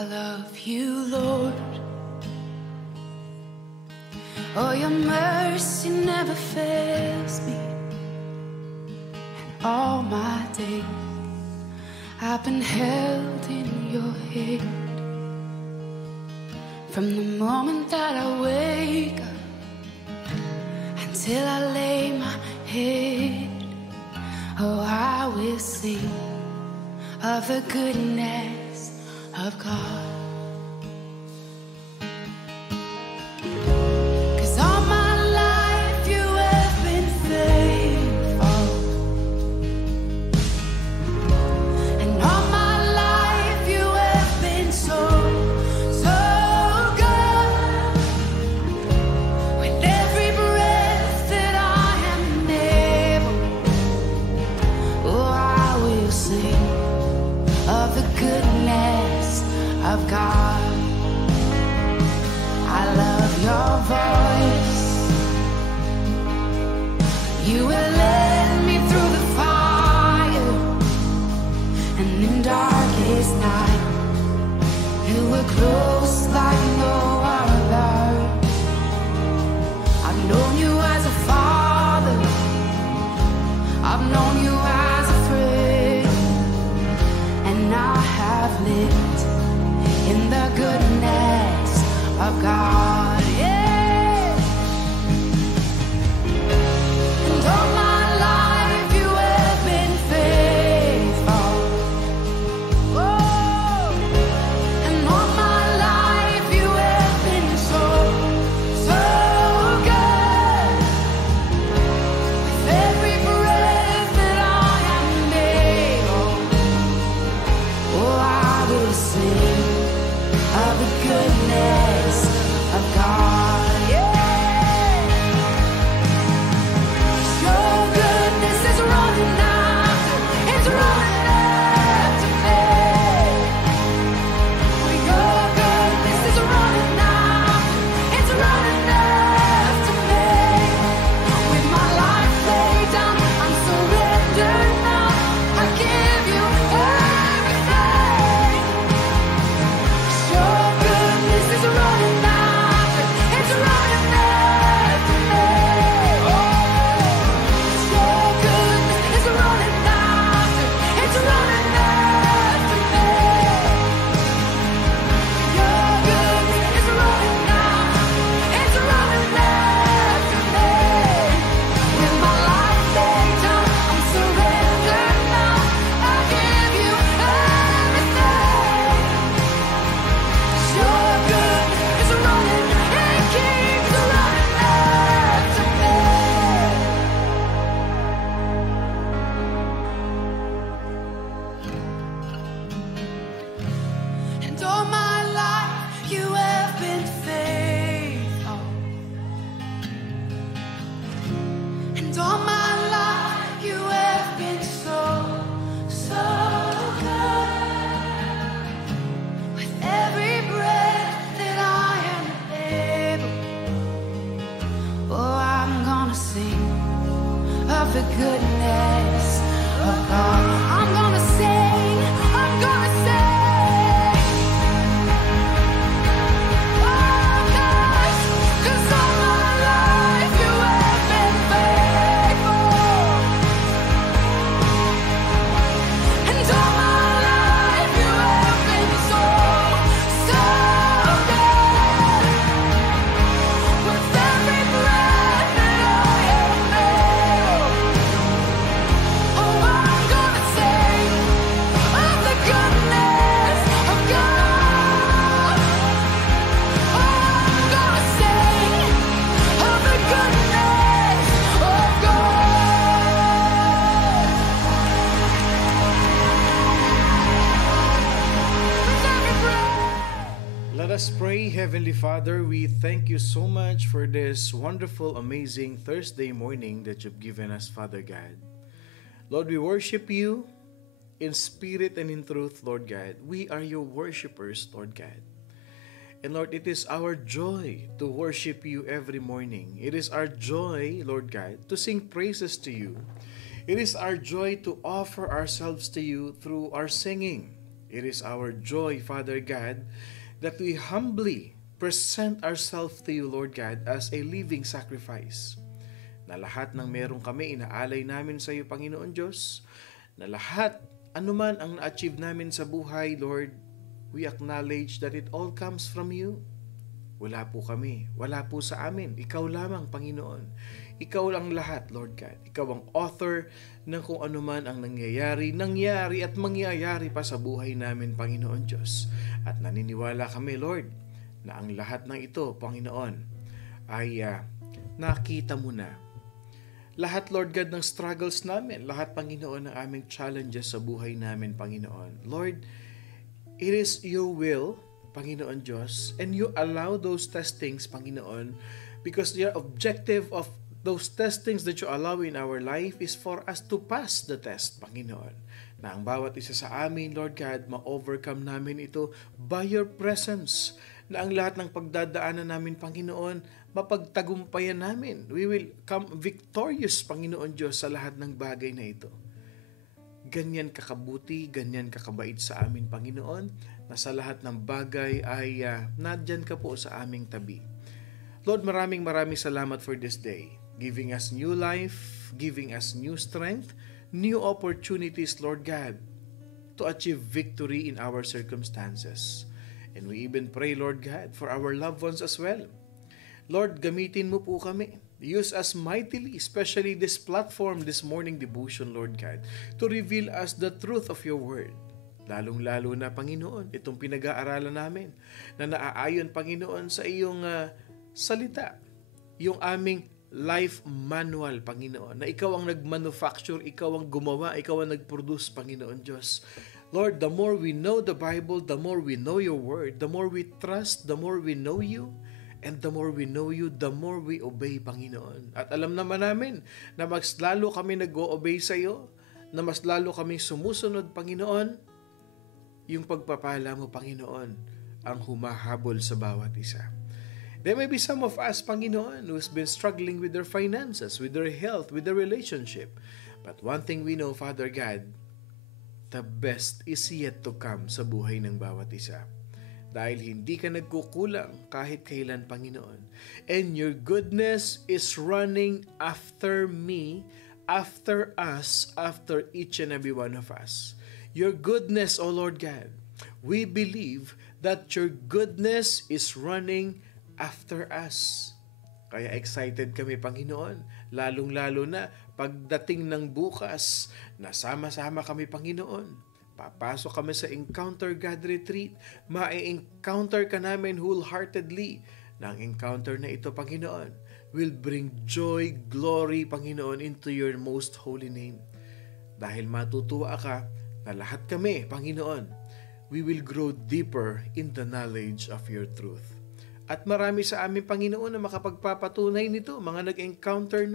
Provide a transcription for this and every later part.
I love you, Lord. Oh, your mercy never fails me. And all my days I've been held in your hand. From the moment that I wake up until I lay my head, oh, I will sing of the goodness of God. 'Cause all my life you have been faithful, and all my life you have been so, so good. With every breath that I am able, oh, I will sing of the goodness of God. I love your voice. You will lead me through the fire, and in darkest night you were close like no other. I've known you as a father, I've known you as a friend, and I have lived in the goodness of God, yeah. And all my life you have been faithful. Oh, and all my life you have been so, so good. With every breath that I am able, oh, I will sing of the goodness of God, yeah. Your goodness is running after, it's running after me. Your goodness is running after, it's running after me. With my life laid down, I'm surrendered now. I give you everything. Your goodness is running after, it's running after me. Oh, your goodness is running after, it's running after me. Your goodness is running after, it's running after me. With my life laid down, I'm surrendered now. I give you everything. Your goodness is running, it keeps running after me. And all my life you have been faithful, and all my life you have been so, so good. With every breath that I am able, oh, I'm gonna sing of the goodness of God. I'm gonna sing, I'm gonna sing. Oh, gosh, 'cause all my life you have been faithful, and all my life you have been so, so good. With every breath that I am able, oh, I'm gonna sing of the goodness of God. Oh, I'm gonna sing of the goodness of God. With every breath. Let us pray. Heavenly Father, we thank you so much for this wonderful, amazing Thursday morning that you've given us, Father God. Lord, we worship you in spirit and in truth, Lord God. We are your worshipers, Lord God. And Lord, it is our joy to worship you every morning. It is our joy, Lord God, to sing praises to you. It is our joy to offer ourselves to you through our singing. It is our joy, Father God, that we humbly present ourselves to you, Lord God, as a living sacrifice. Na lahat ng meron kami, inaalay namin sa iyo, Panginoon Diyos. Na lahat, anuman ang na-achieve namin sa buhay, Lord, we acknowledge that it all comes from you. Wala po kami, wala po sa amin. Ikaw lamang, Panginoon. Ikaw lang lahat, Lord God. Ikaw ang author ng kung anuman ang nangyayari at mangyayari pa sa buhay namin, Panginoon Diyos. At naniniwala kami, Lord, na ang lahat ng ito, Panginoon, ay nakita mo na. Lahat, Lord God, ng struggles namin, lahat, Panginoon, ng aming challenges sa buhay namin, Panginoon. Lord, it is your will, Panginoon Diyos, and you allow those testings, Panginoon, because the objective of those testings that you allow in our life is for us to pass the test, Panginoon. Na ang bawat isa sa amin, Lord God, ma-overcome namin ito by your presence. Na ang lahat ng pagdadaanan namin, Panginoon, mapagtagumpayan namin. We will come victorious, Panginoon Diyos, sa lahat ng bagay na ito. Ganyan kakabuti, ganyan kakabait sa amin, Panginoon, na sa lahat ng bagay ay nadyan ka po sa aming tabi. Lord, maraming salamat for this day. Giving us new life, giving us new strength, new opportunities, Lord God, to achieve victory in our circumstances. And we even pray, Lord God, for our loved ones as well. Lord, gamitin mo po kami. Use us mightily, especially this platform, this morning devotion, Lord God, to reveal us the truth of your word. Lalong-lalo na, Panginoon, itong pinag-aaralan namin na naaayon, Panginoon, sa iyong salita. Yung aming life manual, Panginoon, na ikaw ang nag-manufacture, ikaw ang gumawa, ikaw ang nag-produce, Panginoon Diyos. Lord, the more we know the Bible, the more we know your word, the more we trust, the more we know you, and the more we know you, the more we obey, Panginoon. At alam naman namin na mas lalo kami nag-o-obey sa iyo, na mas lalo kami sumusunod, Panginoon, yung pagpapala mo, Panginoon, ang humahabol sa bawat isa. There may be some of us, Panginoon, who's been struggling with their finances, with their health, with their relationship. But one thing we know, Father God, the best is yet to come sa buhay ng bawat isa. Dahil hindi ka nagkukulang kahit kailan, Panginoon. And your goodness is running after me, after us, after each and every one of us. Your goodness, O Lord God, we believe that your goodness is running after us. Kaya excited kami, Panginoon, lalong-lalo na pagdating ng bukas, nasama-sama kami, Panginoon. Papasok kami sa Encounter God Retreat. Ma-encounter ka namin wholeheartedly. Na ang encounter na ito, Panginoon, will bring joy, glory, Panginoon, into your most holy name. Dahil matutuwa ka na lahat kami, Panginoon, we will grow deeper in the knowledge of your truth. At marami sa amin, Panginoon, na makapagpapatunay nito, mga nag-encounter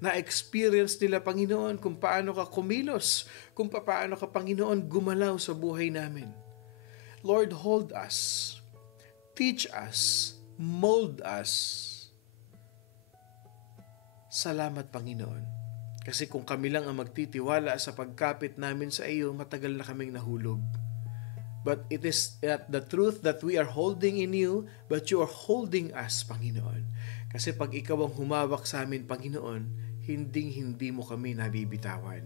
na-experience nila, Panginoon, kung paano ka kumilos, kung paano ka, Panginoon, gumalaw sa buhay namin. Lord, hold us, teach us, mold us. Salamat, Panginoon. Kasi kung kami lang ang magtitiwala sa pagkapit namin sa iyo, matagal na kaming nahulog. But it is the truth that we are holding in you, but you are holding us, Panginoon. Kasi pag ikaw ang humawak sa amin, Panginoon, hindi mo kami nabibitawan.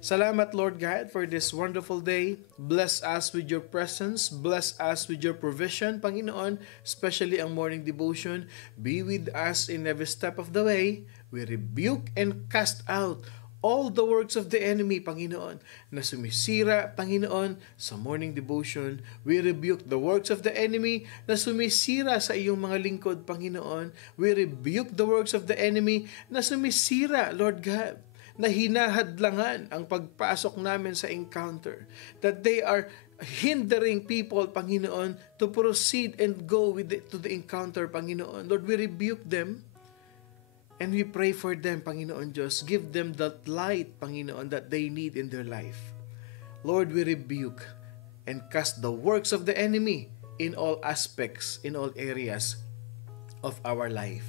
Salamat, Lord God, for this wonderful day. Bless us with your presence. Bless us with your provision, Panginoon, especially ang morning devotion. Be with us in every step of the way. We rebuke and cast out all the works of the enemy, Panginoon, na sumisira, Panginoon, sa morning devotion. We rebuke the works of the enemy na sumisira sa iyong mga lingkod, Panginoon. We rebuke the works of the enemy na sumisira, Lord God, na hinahadlangan ang pagpasok namin sa encounter. That they are hindering people, Panginoon, to proceed and go to the encounter, Panginoon. Lord, we rebuke them. And we pray for them, Panginoon Diyos. Give them that light, Panginoon, that they need in their life. Lord, we rebuke and cast the works of the enemy in all aspects, in all areas of our life.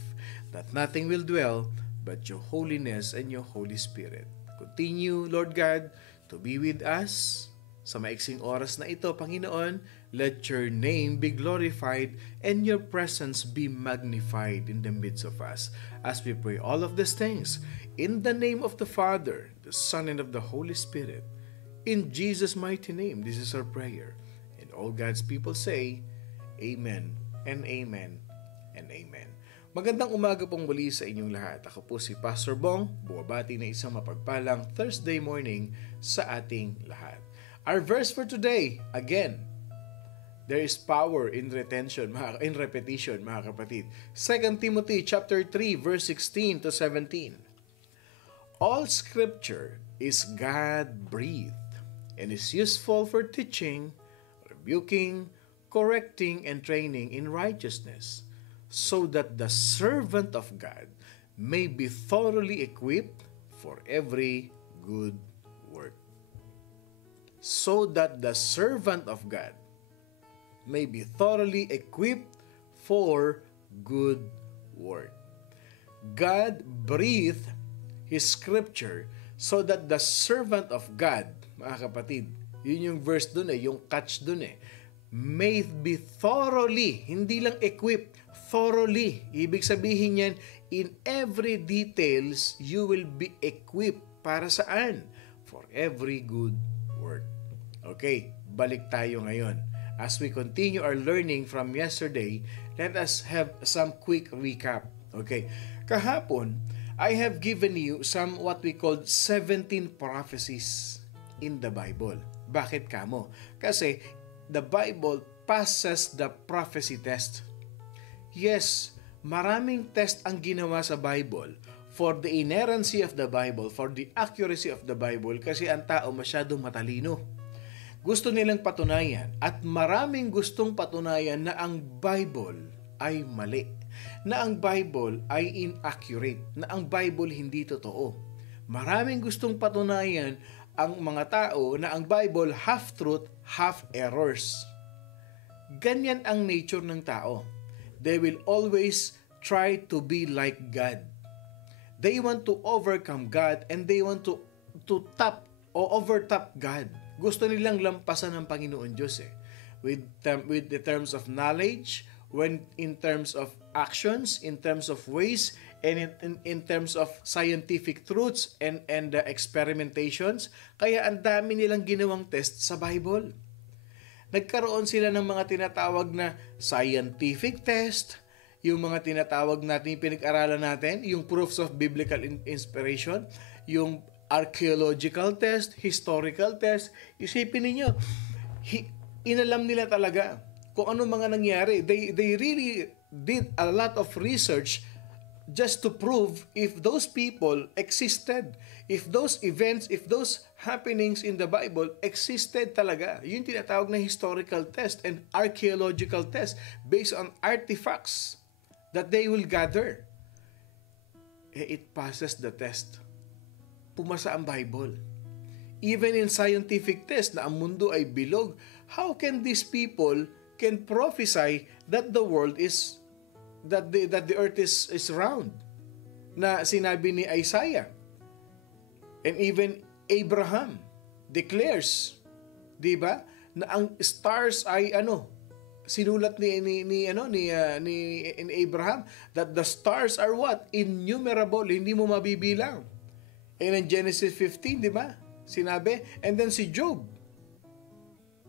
That nothing will dwell but your holiness and your Holy Spirit. Continue, Lord God, to be with us Sa maiksing oras na ito, Panginoon, let your name be glorified and your presence be magnified in the midst of us. As we pray all of these things, in the name of the Father, the Son, and of the Holy Spirit, in Jesus' mighty name, this is our prayer. And all God's people say, Amen and Amen and Amen. Magandang umaga pong muli sa inyong lahat. Ako po si Pastor Bong, bumabati na isang mapagpalang Thursday morning sa ating lahat. Our verse for today, again, there is power in repetition, mga kapatid. 2 Timothy chapter 3, verse 16 to 17. All scripture is God-breathed and is useful for teaching, rebuking, correcting, and training in righteousness, so that the servant of God may be thoroughly equipped for every good work. So that the servant of God may be thoroughly equipped for good work. God breathed His scripture so that the servant of God, mga kapatid, yun yung verse dun yung catch dun may be thoroughly, hindi lang equipped, thoroughly. Ibig sabihin yan, in every details, you will be equipped para saan? For every good work. Okay, balik tayo ngayon. As we continue our learning from yesterday, let us have some quick recap. Okay, kahapon, I have given you some what we call 17 prophecies in the Bible. Bakit kamo? Kasi the Bible passes the prophecy test. Yes, maraming test ang ginawa sa Bible for the inerrancy of the Bible, for the accuracy of the Bible, kasi ang tao masyadong matalino. Gusto nilang patunayan at maraming gustong patunayan na ang Bible ay mali, na ang Bible ay inaccurate, na ang Bible hindi totoo. Maraming gustong patunayan ang mga tao na ang Bible half truth, half errors. Ganyan ang nature ng tao. They will always try to be like God. They want to overcome God and they want to top o overtop God. Gusto nilang lampasan ng Panginoon Diyos with the terms of knowledge, when in terms of actions, in terms of ways, and in terms of scientific truths and experimentations. Kaya ang dami nilang ginawang test sa Bible. Nagkaroon sila ng mga tinatawag na scientific test, yung mga tinatawag natin, yung pinag-aralan natin, yung proofs of biblical inspiration, yung archaeological test, historical test. Isipin niyo, inalam nila talaga kung ano mga nangyari. They really did a lot of research just to prove if those people existed, if those events, if those happenings in the Bible existed talaga. Yung tinatawag na historical test and archaeological test based on artifacts that they will gather. It passes the test. Pumasa ang Bible. Even in scientific test na ang mundo ay bilog, how can these people can prophesy that the world is that the earth is round, na sinabi ni Isaiah, and even Abraham declares, di ba, na ang stars ay sinulat ni Abraham that the stars are what? Innumerable, hindi mo mabibilang. And in Genesis 15, di ba? Sinabi, and then si Job,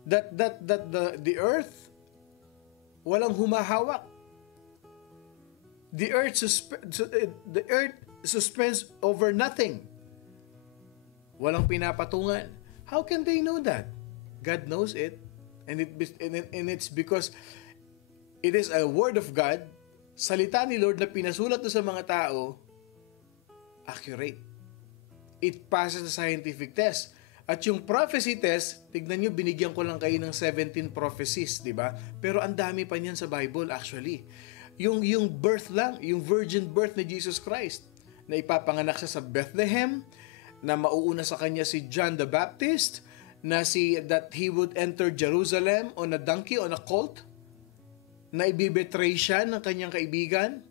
that the earth walang humahawak. The earth suspends over nothing. Walang pinapatungan. How can they know that? God knows it, and it's because it is a word of God, salita ni Lord na pinasulat sa mga tao, accurate. It passes the scientific test. At yung prophecy test, tignan nyo, binigyan ko lang kayo ng 17 prophecies, di ba? Pero ang dami pa niyan sa Bible actually. Yung birth lang, yung virgin birth ni Jesus Christ, na ipapanganak siya sa Bethlehem, na mauuna sa kanya si John the Baptist, that he would enter Jerusalem on a donkey, on a colt, na ibibetray siya ng kanyang kaibigan,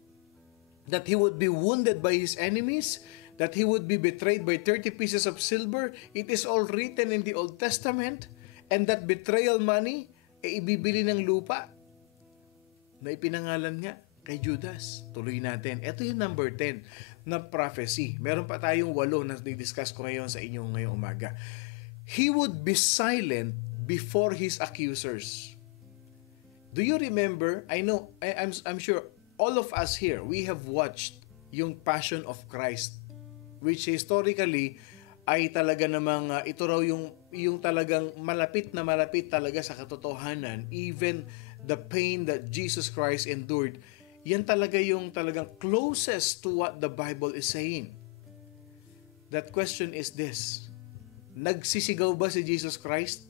that he would be wounded by his enemies, that he would be betrayed by 30 pieces of silver. It is all written in the Old Testament. And that betrayal money, ibibili ng lupa na ipinangalan nga kay Judas. Tuloy natin. Ito yung number 10 na prophecy. Meron pa tayong 8 na discuss ko ngayon sa inyo ngayong umaga. He would be silent before his accusers. Do you remember? I know, I'm sure all of us here, we have watched yung Passion of Christ, which historically ay talaga namang ito raw yung talagang malapit talaga sa katotohanan. Even the pain that Jesus Christ endured, yan talaga yung talagang closest to what the Bible is saying. That question is this: nagsisigaw ba si Jesus Christ?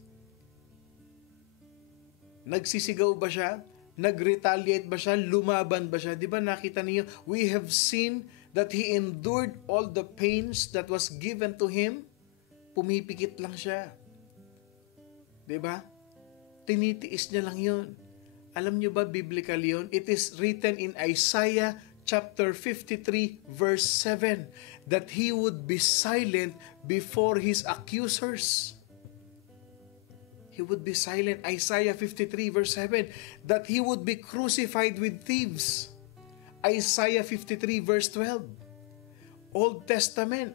Nagsisigaw ba siya? Nag-retaliate ba siya? Lumaban ba siya? Di ba nakita niyo? We have seen that He endured all the pains that was given to Him. Pumipikit lang siya. Di ba? Tinitiis niya lang yun. Alam niyo ba, biblical yun? It is written in Isaiah chapter 53 verse 7 that He would be silent before His accusers. He would be silent. Isaiah 53 verse 7, that He would be crucified with thieves. Isaiah 53 verse 12. Old Testament.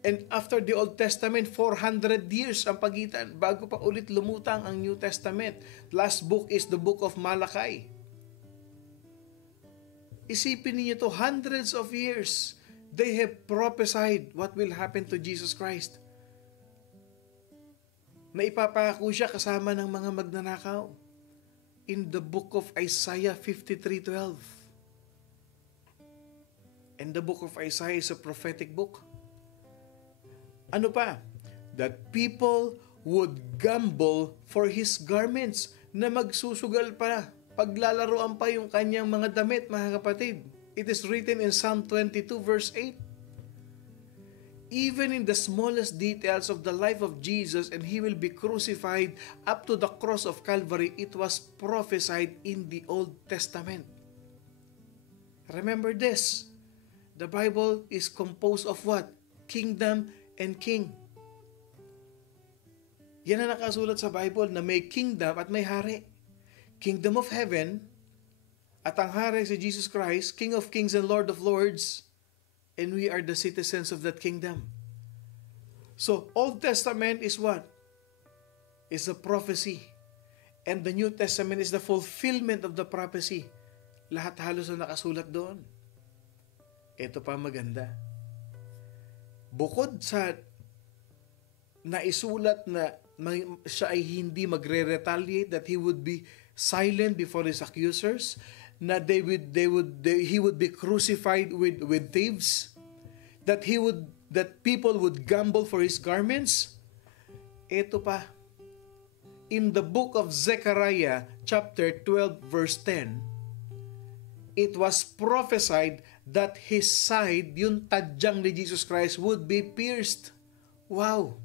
And after the Old Testament, 400 years ang pagitan bago pa ulit lumutang ang New Testament. Last book is the book of Malachi. Isipin niyo to, hundreds of years they have prophesied what will happen to Jesus Christ. Na ipapako siya kasama ng mga magnanakaw. In the book of Isaiah 53:12. And the book of Isaiah is a prophetic book. Ano pa? That people would gamble for his garments, na magsusugal pa, paglalaroan pa yung kanyang mga damit, mga kapatid. It is written in Psalm 22 verse 8. Even in the smallest details of the life of Jesus, and He will be crucified up to the cross of Calvary, it was prophesied in the Old Testament. Remember this, the Bible is composed of what? Kingdom and king. Yan ang nakasulat sa Bible, na may kingdom at may hari. Kingdom of heaven, at ang hari si Jesus Christ, King of kings and Lord of lords, and we are the citizens of that kingdom. So, Old Testament is what? Is a prophecy. And the New Testament is the fulfillment of the prophecy. Lahat halos na nakasulat doon. Ito pa maganda. Bukod sa naisulat na siya ay hindi magre-retaliate, that He would be silent before His accusers, na He would be crucified with thieves, that people would gamble for His garments. Ito pa, in the book of Zechariah chapter 12 verse 10, it was prophesied that His side, yung tadyang ni Jesus Christ, would be pierced. Wow!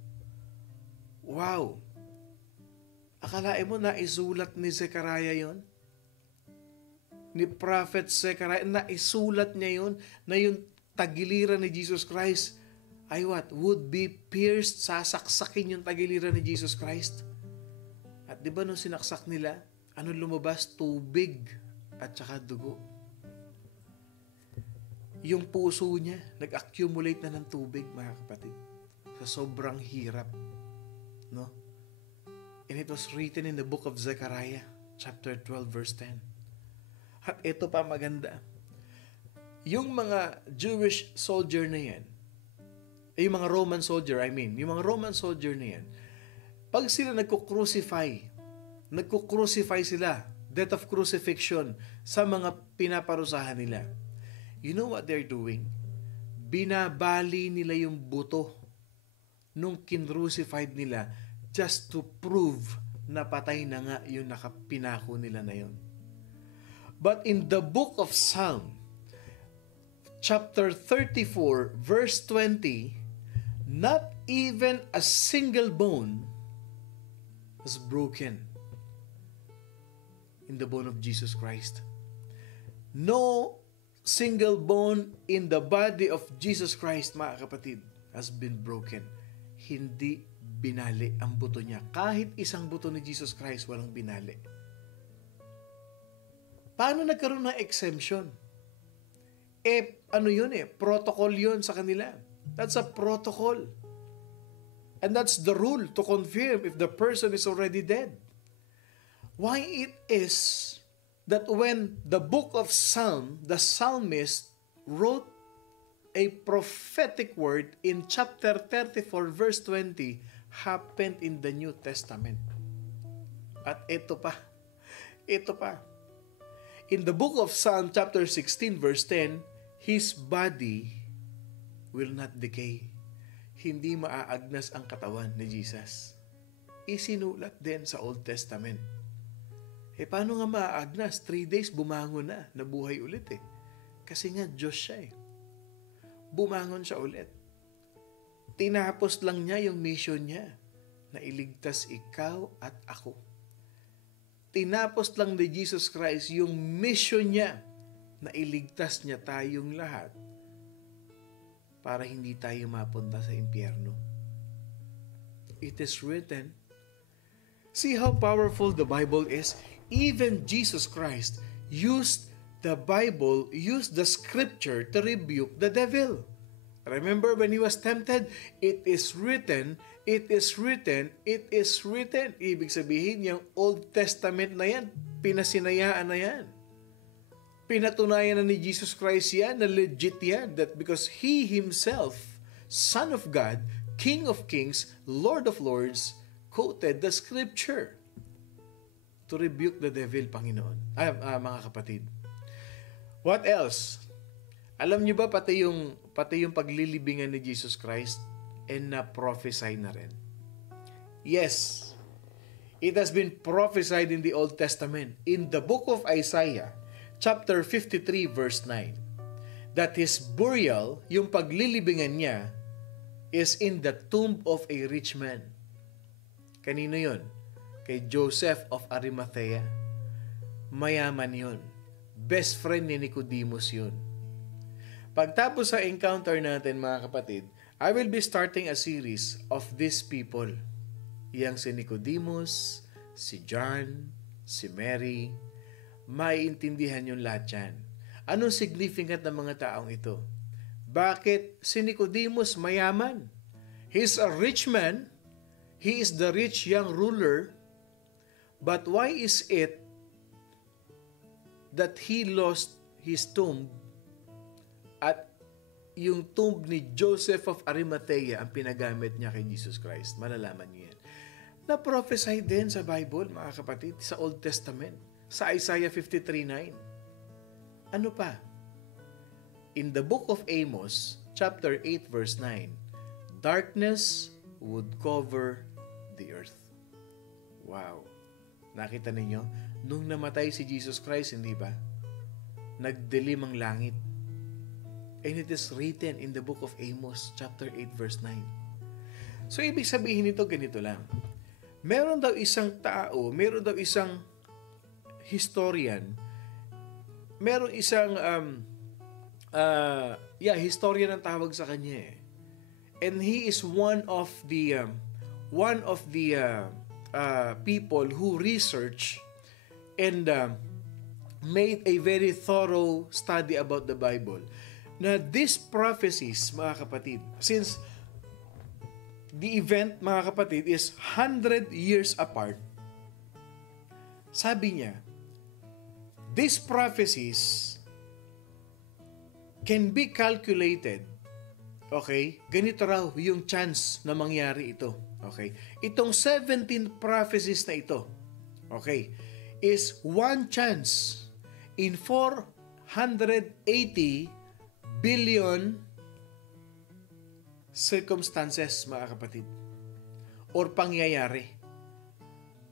Wow! Akalain mo na isulat ni Zechariah yon? Ni Prophet Zechariah, na isulat niya yun, na yung tagiliran ni Jesus Christ ay what? Would be pierced, sasaksakin yung tagiliran ni Jesus Christ. At di ba nung sinaksak nila, ano lumabas? Tubig at saka dugo. Yung puso niya, nag-accumulate na ng tubig, mga kapatid. Sa sobrang hirap. No? And it was written in the book of Zechariah, chapter 12, verse 10. At ito pa maganda. Yung mga Jewish soldier na yan, yung mga Roman soldier, yung mga Roman soldier na yan, pag sila nagko-crucify sila, death of crucifixion, sa mga pinaparusahan nila, you know what they're doing? Binabali nila yung buto nung kinrucified nila just to prove na patay na nga yung nakapinako nila na yun. But in the book of Psalm, chapter 34, verse 20, not even a single bone was broken in the bone of Jesus Christ. No single bone in the body of Jesus Christ, mga kapatid, has been broken. Hindi binali ang buto niya. Kahit isang buto ni Jesus Christ, walang binali. Paano nagkaroon ng exemption? Ano yun protocol yun sa kanila. That's a protocol. And that's the rule to confirm if the person is already dead. Why it is that when the book of Psalm, the psalmist wrote a prophetic word in chapter 34 verse 20 happened in the New Testament. At ito pa. In the book of Psalm chapter 16 verse 10, His body will not decay. Hindi maaagnas ang katawan ni Jesus. Isinulat din sa Old Testament. Paano nga maaagnas? 3 days bumangon na, nabuhay ulit Kasi nga Diyos siya Bumangon siya ulit. Tinapos lang niya yung mission niya na iligtas ikaw at ako. Tinapos lang ni Jesus Christ yung mission niya na iligtas niya tayong lahat para hindi tayo mapunta sa impyerno. It is written. See how powerful the Bible is? Even Jesus Christ used the Bible, used the scripture to rebuke the devil. Remember when he was tempted? It is written, it is written, it is written. Ibig sabihin, yung Old Testament na yan, pinasinayaan na yan. Pinatunayan na ni Jesus Christ yan, na legit yan. That because He Himself, Son of God, King of Kings, Lord of Lords, quoted the scripture to rebuke the devil, Panginoon. Mga kapatid. What else? Alam niyo ba pati yung paglilibingan ni Jesus Christ na-prophesy na rin? Yes. It has been prophesied in the Old Testament. In the book of Isaiah, chapter 53 verse 9, that his burial, yung paglilibingan niya, is in the tomb of a rich man. Kanino yun? Kay Joseph of Arimathea. Mayaman yun. Best friend ni Nicodemus yun. Pagtapos sa encounter natin, mga kapatid, I will be starting a series of these people. Yang si Nicodemus, si John, si Mary. Maiintindihan yung lahat yan. Anong significant ng mga taong ito? Bakit si Nicodemus mayaman? He's a rich man. He is the rich young ruler. But why is it that he lost his tomb at yung tomb ni Joseph of Arimathea ang pinagamit niya kay Jesus Christ? Malalaman niyo yan. Na-prophesy din sa Bible, mga kapatid, sa Old Testament, sa Isaiah 53:9. Ano pa? In the book of Amos, chapter 8, verse 9, darkness would cover the earth. Wow. Nakita ninyo? Nung namatay si Jesus Christ, hindi ba? Nagdilim ang langit. And it is written in the book of Amos, chapter 8, verse 9. So, ibig sabihin nito, ganito lang. Meron daw isang tao, meron daw isang historian, meron isang, historian ang tawag sa kanya And he is one of the people who research and made a very thorough study about the Bible. Na these prophecies, mga kapatid, since the event, mga kapatid, is 100 years apart, sabi niya, these prophecies can be calculated. Okay? Ganito raw yung chance na mangyari ito. Okay? Itong 17 prophecies na ito, okay, is one chance in 480 billion circumstances, mga kapatid, or pangyayari.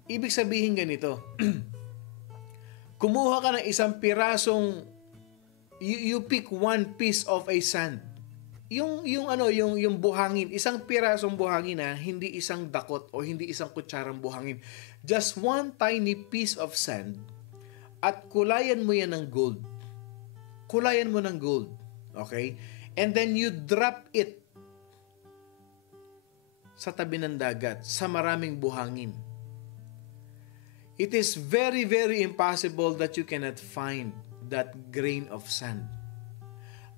Ibig sabihin ganito, kumuha ka ng isang pirasong, you pick one piece of a sand. Yung buhangin, isang pirasong buhangin hindi isang dakot o hindi isang kutsarang buhangin. Just one tiny piece of sand at kulayan mo yan ng gold. Kulayan mo ng gold. Okay? And then you drop it sa tabi ng dagat, sa maraming buhangin. It is very, very impossible that you cannot find that grain of sand.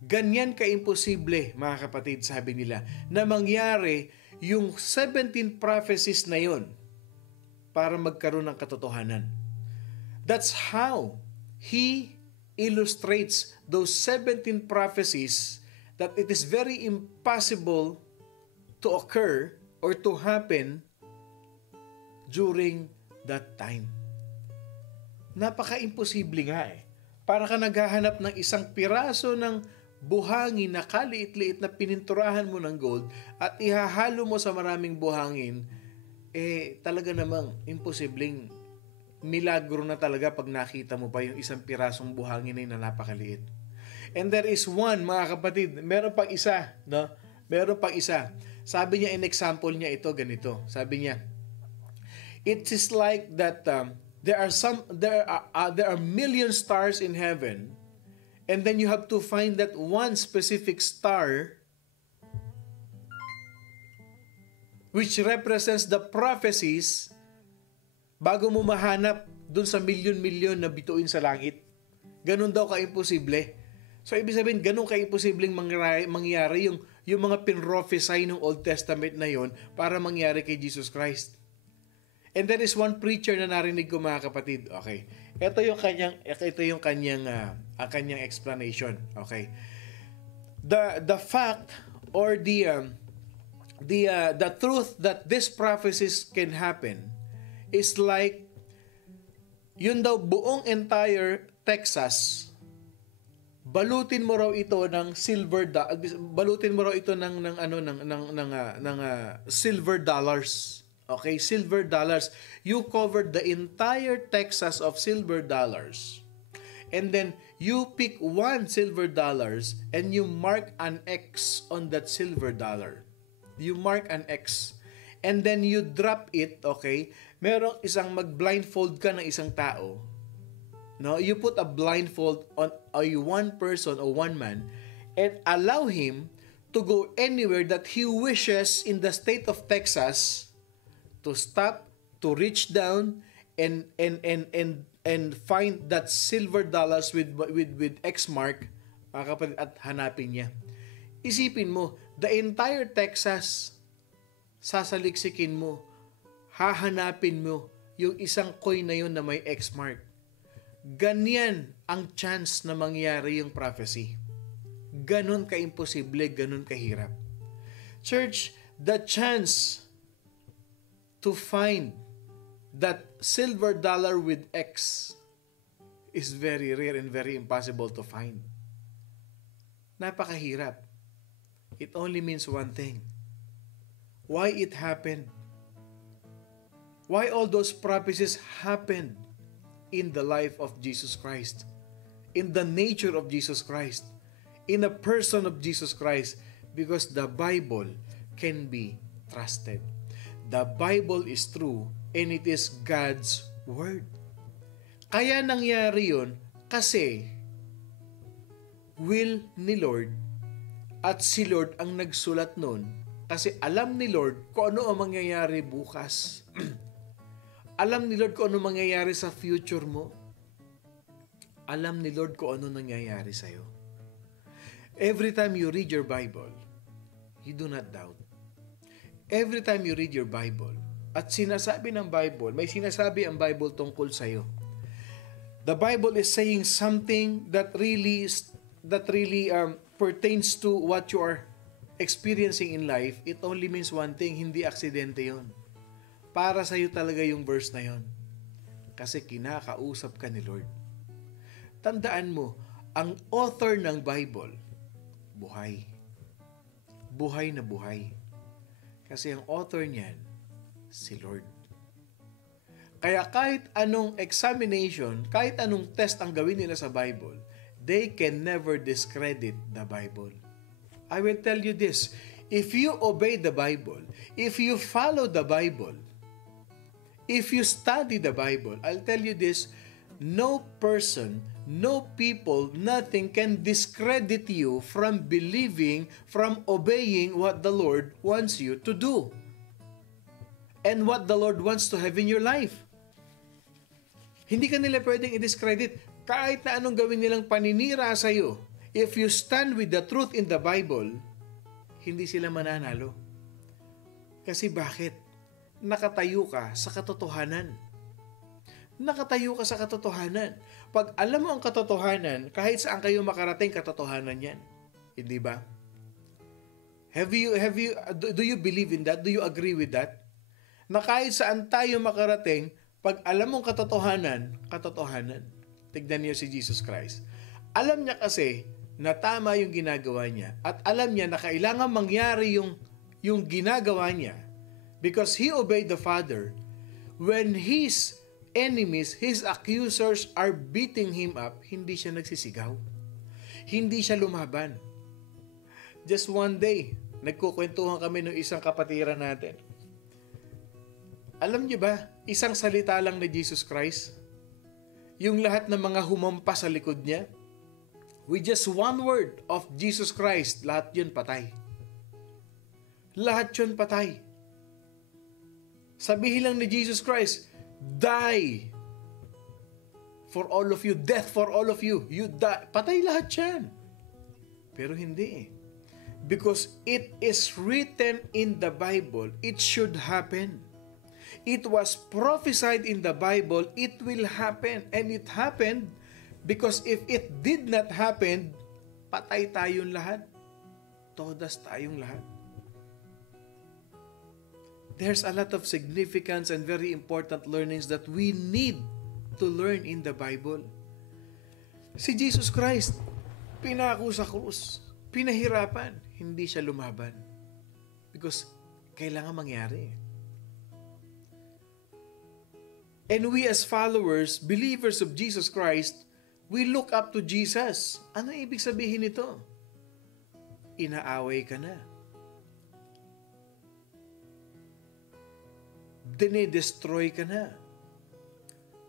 Ganyan ka-imposible, mga kapatid, sabi nila, na mangyari yung 17 prophecies na yon para magkaroon ng katotohanan. That's how he illustrates those 17 prophecies that it is very impossible to occur or to happen during that time. Napaka-imposible nga eh. Para ka naghahanap ng isang piraso ng buhangin na kaliit-liit na pininturahan mo ng gold at ihahalo mo sa maraming buhangin, talaga namang imposibleng milagro na talaga pag nakita mo pa yung isang pirasong buhangin na napakaliit. And there is one, mga kapatid, meron pang isa, no? Meron pang isa. Sabi niya, in example niya ito, ganito. Sabi niya, it is like that there are million stars in heaven, and then you have to find that one specific star which represents the prophecies bago mo mahanap dun sa milyon-milyon na bituin sa langit. Ganun daw ka-imposible. So, ibig sabihin, ganun ka-imposibleng mangyari yung mga pinrophesy ng Old Testament na yon para mangyari kay Jesus Christ. And there is one preacher na narinig ko, mga kapatid. Okay. Ito yung kanyang explanation. Okay. The fact or the truth that these prophecies can happen is like yun daw buong entire Texas, balutin mo raw ito ng silver silver dollars. Okay, silver dollars. You covered the entire Texas of silver dollars. And then you pick one silver dollars and you mark an X on that silver dollar. You mark an X. And then you drop it, okay? Merong isang mag-blindfold ka ng isang tao. No, you put a blindfold on one person or one man and allow him to go anywhere that he wishes in the state of Texas, to stop, to reach down and find that silver dollars with X mark, at hanapin niya. Isipin mo, the entire Texas, sasaliksikin mo, hahanapin mo yung isang coin na yun na may X mark. Ganyan ang chance na mangyari yung prophecy. Ganon ka-imposible, ganon kahirap. Church, the chance to find that silver dollar with X is very rare and very impossible to find. Napakahirap. It only means one thing. Why it happened? Why all those prophecies happened in the life of Jesus Christ, in the nature of Jesus Christ, in the person of Jesus Christ? Because the Bible can be trusted. The Bible is true and it is God's Word. Kaya nangyari yun kasi will ni Lord at si Lord ang nagsulat nun kasi alam ni Lord kung ano ang mangyayari bukas. Alam ni Lord kung ano mangyayari sa future mo. Alam ni Lord kung ano nangyayari sa'yo. Every time you read your Bible, you do not doubt. Every time you read your Bible, at sinasabi ng Bible, may sinasabi ang Bible tungkol sa'yo. The Bible is saying something that really pertains to what you are experiencing in life. It only means one thing, hindi aksidente yon. Para sa iyo talaga yung verse na yon. Kasi kinakausap ka ni Lord. Tandaan mo, ang author ng Bible, buhay. Buhay na buhay. Kasi ang author niyan, si Lord. Kaya kahit anong examination, kahit anong test ang gawin nila sa Bible, they can never discredit the Bible. I will tell you this, if you obey the Bible, if you follow the Bible, if you study the Bible, I'll tell you this, no person, no people, nothing can discredit you from believing, from obeying what the Lord wants you to do. and what the Lord wants to have in your life. Hindi ka nila pwedeng i-discredit. Kahit na anong gawin nilang paninira sa iyo, if you stand with the truth in the Bible, hindi sila mananalo. Kasi bakit? Nakatayo ka sa katotohanan. Nakatayo ka sa katotohanan. Pag alam mo ang katotohanan, kahit saan kayo makarating, katotohanan yan. Hindi ba? Do you believe in that? Do you agree with that? Na kahit saan tayo makarating, pag alam mong katotohanan, katotohanan. Tignan niyo si Jesus Christ. Alam niya kasi na tama yung ginagawa niya at alam niya na kailangan mangyari yung ginagawa niya because He obeyed the Father. When His enemies, His accusers are beating Him up, hindi siya nagsisigaw. Hindi siya lumaban. Just one day, nagkukwentuhan kami ng isang kapatiran natin. Alam niyo ba, isang salita lang ni Jesus Christ, yung lahat ng mga humampas sa likod niya, with just one word of Jesus Christ, lahat yun patay. Lahat yun patay. Sabihin lang ni Jesus Christ, die for all of you, death for all of you, you die. Patay lahat yan. Pero hindi eh. Because it is written in the Bible, it should happen. It was prophesied in the Bible, it will happen. And it happened because if it did not happen, patay tayong lahat. Todas tayong lahat. There's a lot of significance and very important learnings that we need to learn in the Bible. Si Jesus Christ, pinako sa krus, pinahirapan, hindi siya lumaban. Because kailangan mangyari. And we as followers, believers of Jesus Christ, we look up to Jesus. Ano ibig sabihin nito? Inaaway ka na. Dinidestroy ka na.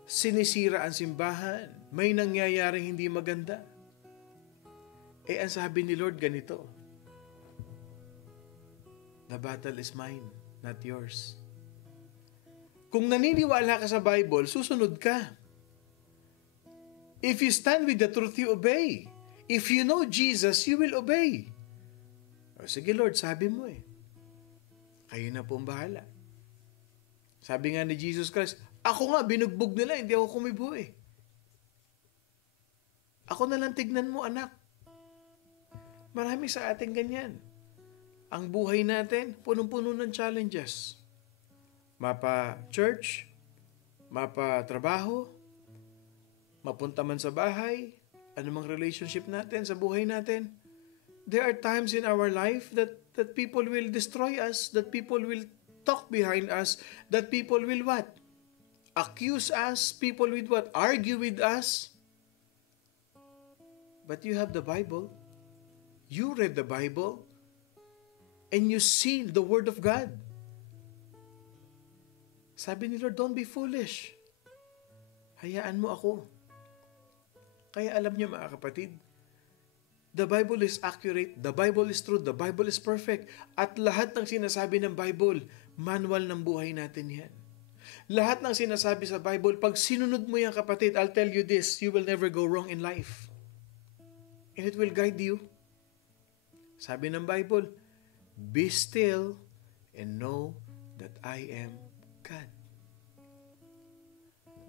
Sinisira ang simbahan. May nangyayaring hindi maganda. Ang sabi ni Lord ganito, the battle is mine, not yours. Kung naniniwala ka sa Bible, susunod ka. If you stand with the truth, you obey. If you know Jesus, you will obey. O, sige Lord, sabi mo eh. Kayo na pong bahala. Sabi nga ni Jesus Christ, ako nga, binugbog nila, hindi ako kumibo eh. Ako na lang tignan mo, anak. Marami sa ating ganyan. Ang buhay natin, punong-puno ng challenges. Mapa church, mapa trabaho, mapunta man sa bahay, anumang relationship natin, sa buhay natin. There are times in our life that people will destroy us, that people will talk behind us, that people will what? Accuse us, people will what? Argue with us. But you have the Bible. You read the Bible, and you see the Word of God. Sabi ni Lord, don't be foolish. Hayaan mo ako. Kaya alam niyo mga kapatid, the Bible is accurate, the Bible is true, the Bible is perfect. At lahat ng sinasabi ng Bible, manual ng buhay natin yan. Lahat ng sinasabi sa Bible, pag sinunod mo yan kapatid, I'll tell you this, you will never go wrong in life. And it will guide you. Sabi ng Bible, be still and know that I am God.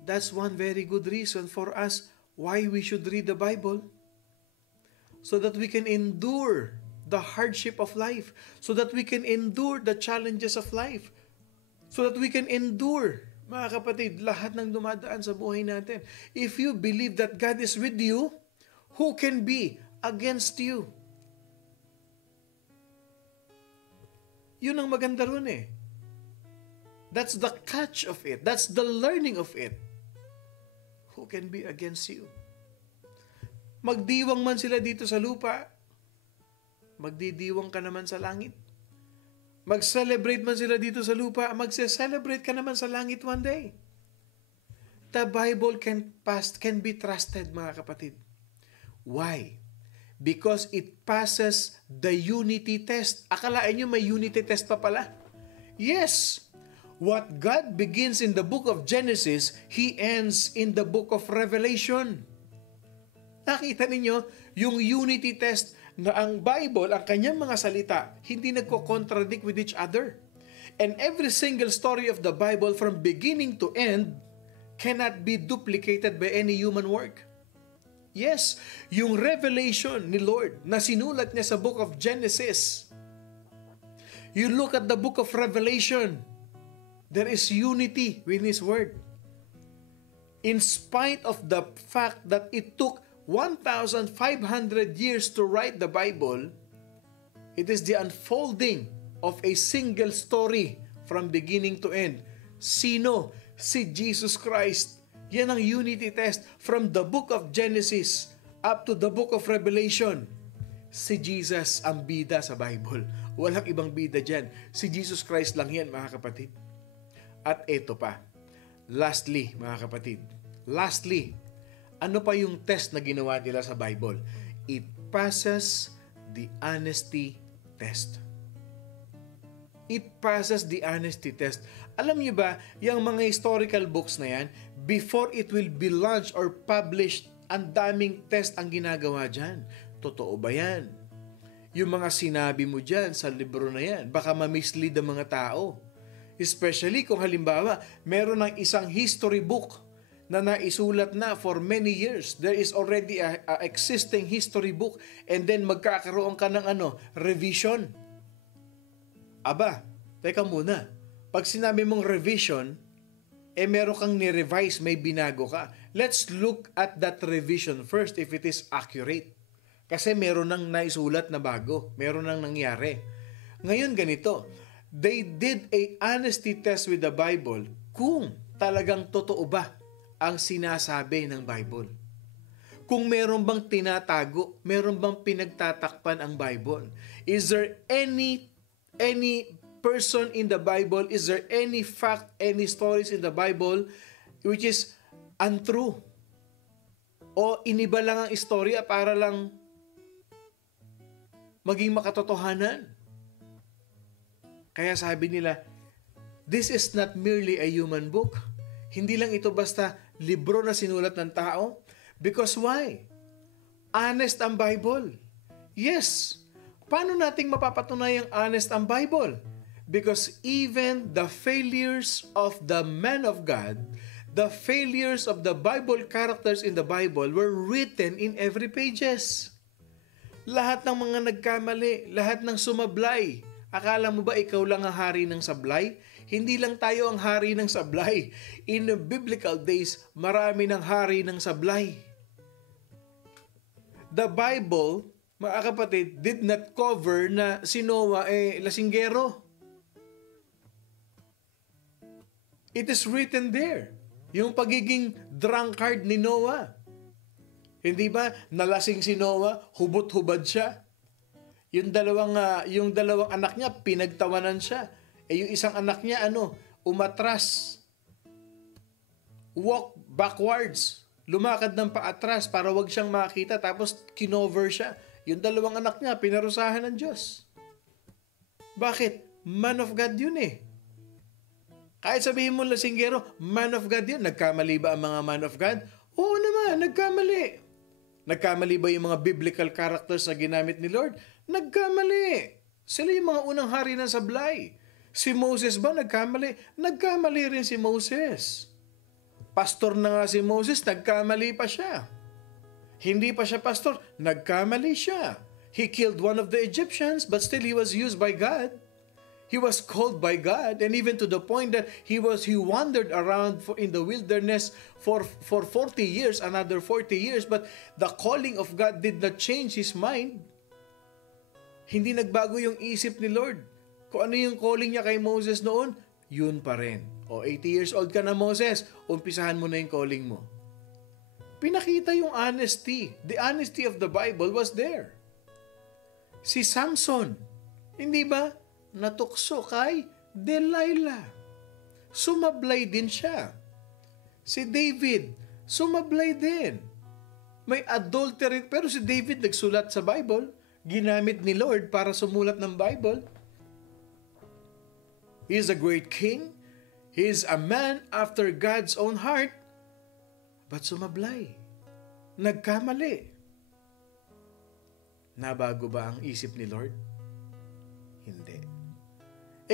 That's one very good reason for us why we should read the Bible. So that we can endure the hardship of life. So that we can endure the challenges of life. So that we can endure, mga kapatid, lahat ng dumadaan sa buhay natin. If you believe that God is with you, who can be against you? Yun ang maganda ron eh. That's the catch of it. That's the learning of it. Who can be against you? Magdiwang man sila dito sa lupa, magdidiwang ka naman sa langit. Mag-celebrate man sila dito sa lupa, magse-celebrate ka naman sa langit one day. The Bible can be trusted, mga kapatid. Why? Because it passes the unity test. Akalain nyo may unity test pa pala? Yes! What God begins in the book of Genesis, He ends in the book of Revelation. Nakita ninyo yung unity test na ang Bible, ang kanyang mga salita, hindi nagko-contradict with each other. And every single story of the Bible from beginning to end cannot be duplicated by any human work. Yes, yung revelation ni Lord na sinulat niya sa book of Genesis. You look at the book of Revelation, there is unity with His Word. In spite of the fact that it took 1,500 years to write the Bible, it is the unfolding of a single story from beginning to end. Sino? Si Jesus Christ. Yan ang unity test from the book of Genesis up to the book of Revelation. Si Jesus ang bida sa Bible. Walang ibang bida dyan. Si Jesus Christ lang yan, mga kapatid. At eto pa. Lastly, mga kapatid. Ano pa yung test na ginawa nila sa Bible? It passes the honesty test. It passes the honesty test. Alam niyo ba, yung mga historical books na yan, before it will be launched or published, ang daming test ang ginagawa dyan. Totoo ba yan? Yung mga sinabi mo dyan sa libro na yan, baka ma-mislead ang mga tao. Especially kung halimbawa, meron ng isang history book na naisulat na for many years. There is already a existing history book and then magkakaroon ka ng revision. Aba, teka muna. Pag sinabi mong revision, meron kang ni-revise, may binago ka. Let's look at that revision first if it is accurate. Kasi meron nang naisulat na bago. Meron nang nangyari. Ngayon ganito, they did a honesty test with the Bible kung talagang totoo ba ang sinasabi ng Bible. Kung meron bang tinatago, meron bang pinagtatakpan ang Bible. Is there any person in the Bible, is there any fact, any stories in the Bible which is untrue? O iniba lang ang istorya para lang maging makatotohanan? Kaya sabi nila, this is not merely a human book. Hindi lang ito basta libro na sinulat ng tao. Because why? Honest ang Bible. Yes. Paano nating mapapatunayang honest ang Bible? Because even the failures of the men of God, the failures of the Bible characters in the Bible were written in every pages. Lahat ng mga nagkamali, lahat ng sumablay. Akala mo ba ikaw lang ang hari ng sablay? Hindi lang tayo ang hari ng sablay. In the biblical days, marami ng hari ng sablay. The Bible, mga kapatid, did not cover na si Noah lasinggero. It is written there. Yung pagiging drunkard ni Noah. Hindi ba nalasing si Noah, hubot-hubad siya? Yung dalawang anak niya, pinagtawanan siya. Yung isang anak niya, umatras. Walk backwards. Lumakad ng paatras para wag siyang makita, tapos kinover siya. Yung dalawang anak niya, pinarusahan ng Diyos. Bakit? Man of God yun eh. Kahit sabihin mo lasinggero, man of God yun. Nagkamali ba ang mga man of God? Oo naman, nagkamali. Nagkamali ba yung mga biblical characters na ginamit ni Lord? Nagkamali. Sila yung mga unang hari ng sablay. Si Moses ba nagkamali? Nagkamali rin si Moses. Pastor na nga si Moses, nagkamali pa siya. Hindi pa siya pastor, nagkamali siya. He killed one of the Egyptians, but still he was used by God. He was called by God, and even to the point that he wandered around in the wilderness for 40 years, another 40 years, but the calling of God did not change his mind. Hindi nagbago yung isip ni Lord. Kung ano yung calling niya kay Moses noon, yun pa rin. 80 years old ka na, Moses, umpisahan mo na yung calling mo. Pinakita yung honesty. The honesty of the Bible was there. Si Samson, hindi ba? Natukso kay Delilah. Sumablay din siya. Si David, sumablay din. May adultery, pero si David nagsulat sa Bible. Ginamit ni Lord para sumulat ng Bible. He is a great king. He is a man after God's own heart, but sumablay. Nagkamali. Nabago ba ang isip ni Lord? Hindi.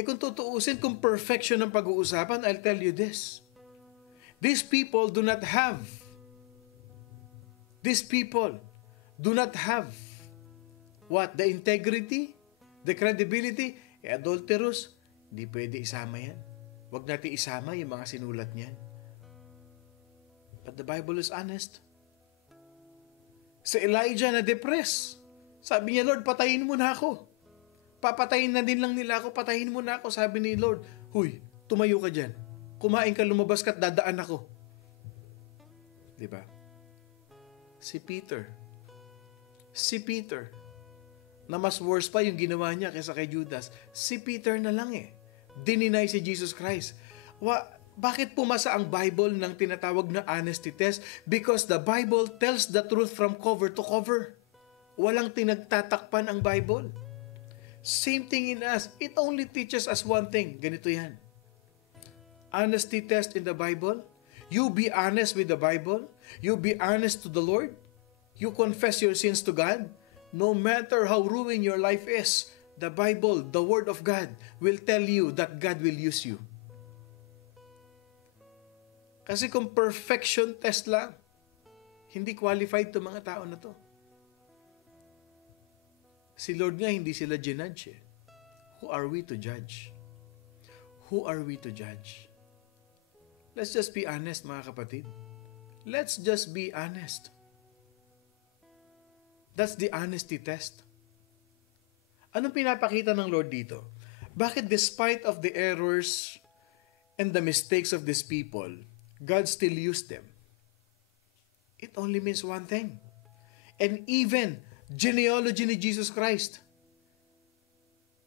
Kung tutuusin, kung perfection ang pag-uusapan, I'll tell you this. These people do not have what? The integrity, the credibility. Adulterous, di pwede isama yan. Huwag natin isama yung mga sinulat niyan. But the Bible is honest. Si Elijah na depressed. Sabi niya, Lord, patayin mo na ako. Papatayin na din lang nila ako, patayin mo na ako. Sabi ni Lord, huy, tumayo ka dyan. Kumain ka, lumabas ka at dadaan ako. Diba? Si Peter, na mas worse pa yung ginawa niya kaysa kay Judas. Si Peter na lang dininay si Jesus Christ. Bakit pumasa ang Bible ng tinatawag na honesty test? Because the Bible tells the truth from cover to cover. Walang tinagtatakpan ang Bible. Same thing in us. It only teaches us one thing. Ganito yan. Honesty test in the Bible. You be honest with the Bible. You be honest to the Lord. You confess your sins to God. No matter how ruined your life is, the Bible, the Word of God, will tell you that God will use you. Kasi kung perfection test lang, hindi qualified to mga tao na to. Si Lord nga, hindi sila ginudge. Who are we to judge? Who are we to judge? Let's just be honest, mga kapatid. Let's just be honest. That's the honesty test. Anong pinapakita ng Lord dito? Bakit despite of the errors and the mistakes of these people, God still used them? It only means one thing. And even genealogy ni Jesus Christ.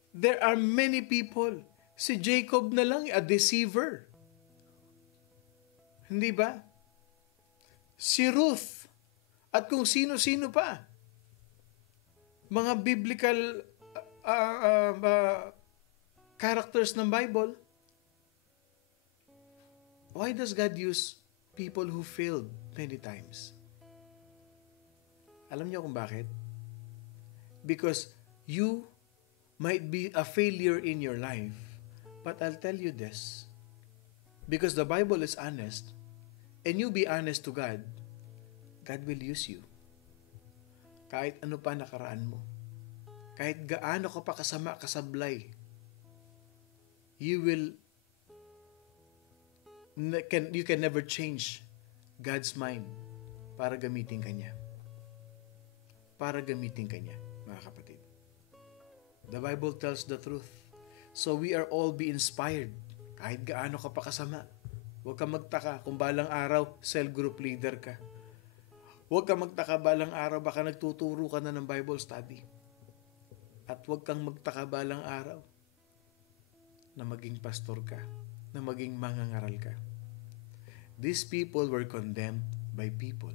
There are many people. Si Jacob na lang, a deceiver. Hindi ba? Si Ruth. At kung sino-sino pa. Mga biblical characters ng Bible. Why does God use people who failed many times? Alam niyo kung bakit? Because you might be a failure in your life, but I'll tell you this. Because the Bible is honest, and you be honest to God, God will use you. Kahit ano pa nakaraan mo. Kahit gaano ka pa kasama, kasablay, you can never change God's mind para gamitin ka niya. Para gamitin ka niya, mga kapatid. The Bible tells the truth. So we are all be inspired. Kahit gaano ka pa kasama. Huwag kang magtaka kung balang araw, cell group leader ka. Huwag kang magtaka balang araw, baka nagtuturo ka na ng Bible study. At huwag kang magtaka balang araw na maging pastor ka, na maging mangangaral ka. These people were condemned by people.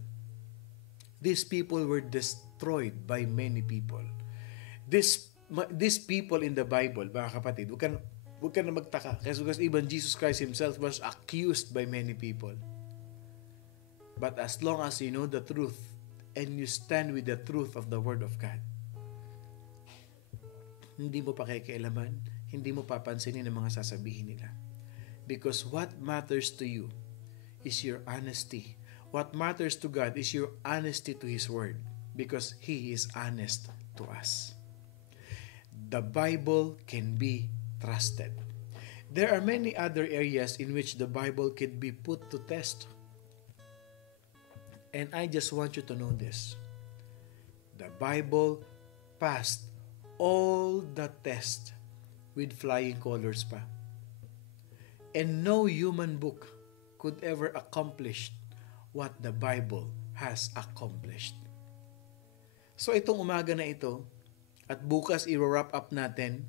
These people were destroyed by many people. These people in the Bible, mga kapatid, huwag ka na magtaka. Kasi even Jesus Christ Himself was accused by many people. But as long as you know the truth and you stand with the truth of the Word of God, hindi mo pakikialaman, hindi mo papansinin ang mga sasabihin nila. Because what matters to you is your honesty. What matters to God is your honesty to His Word. Because He is honest to us. The Bible can be trusted. There are many other areas in which the Bible can be put to test. And I just want you to know this. The Bible passed all the tests with flying colors pa. And no human book could ever accomplish what the Bible has accomplished. So itong umaga na ito, at bukas i-wrap up natin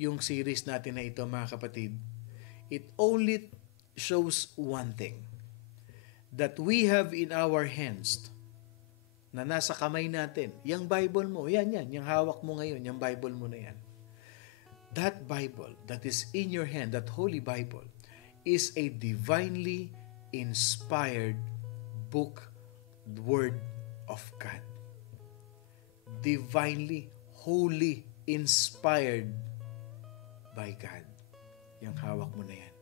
yung series natin na ito, mga kapatid. It only shows one thing. That we have in our hands, na nasa kamay natin, yung Bible mo, yan, yung hawak mo ngayon, yung Bible mo na yan. That Bible that is in your hand, that Holy Bible, is a divinely inspired book, Word of God. Divinely, holy, inspired by God. Yung hawak mo na yan.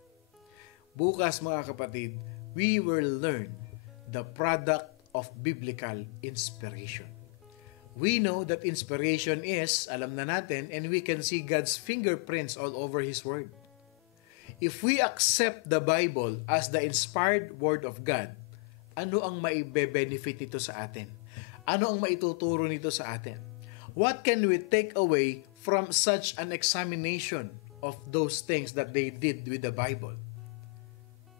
Bukas mga kapatid, we will learn the product of biblical inspiration. We know that inspiration is, alam na natin, and we can see God's fingerprints all over His Word. If we accept the Bible as the inspired Word of God, ano ang maibe-benefit nito sa atin? Ano ang maituturo nito sa atin? What can we take away from such an examination of those things that they did with the Bible?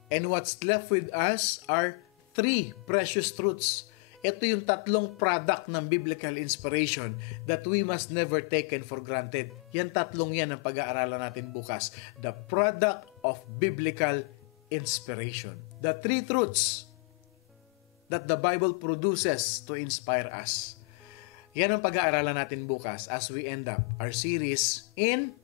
And what's left with us are 3 precious truths. Ito yung 3 product ng biblical inspiration that we must never taken for granted. Yan 3 yan ang pag-aaralan natin bukas. The product of biblical inspiration. The 3 truths that the Bible produces to inspire us. Yan ang pag-aaralan natin bukas as we end up our series in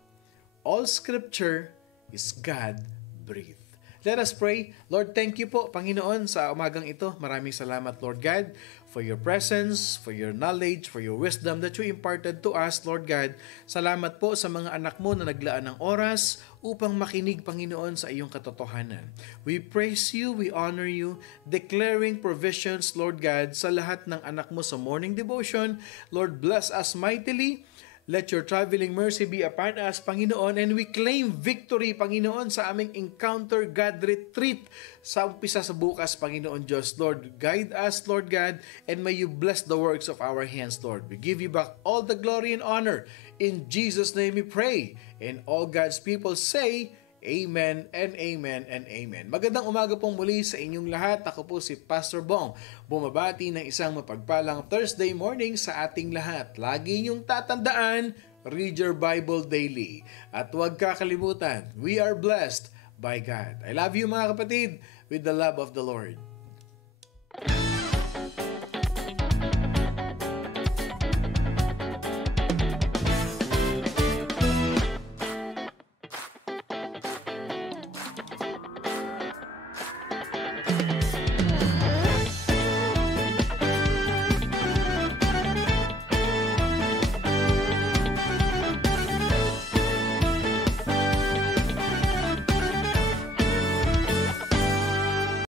All Scripture is God-breathed. Let us pray. Lord, thank you po, Panginoon, sa umagang ito. Maraming salamat, Lord God, for your presence, for your knowledge, for your wisdom that you imparted to us, Lord God. Salamat po sa mga anak mo na naglaan ng oras upang makinig, Panginoon, sa iyong katotohanan. We praise you, we honor you, declaring provisions, Lord God, sa lahat ng anak mo sa morning devotion. Lord, bless us mightily. Let your traveling mercy be upon us, Panginoon, and we claim victory, Panginoon, sa aming Encounter God Retreat sa umpisa sa bukas, Panginoon Diyos. Lord, guide us, Lord God, and may you bless the works of our hands, Lord. We give you back all the glory and honor. In Jesus' name we pray. And all God's people say, Amen and amen and amen. Magandang umaga pong muli sa inyong lahat. Ako po si Pastor Bong. Bumabati ng isang mapagpalang Thursday morning sa ating lahat. Lagi niyong tatandaan, read your Bible daily. At huwag kakalimutan, we are blessed by God. I love you mga kapatid with the love of the Lord.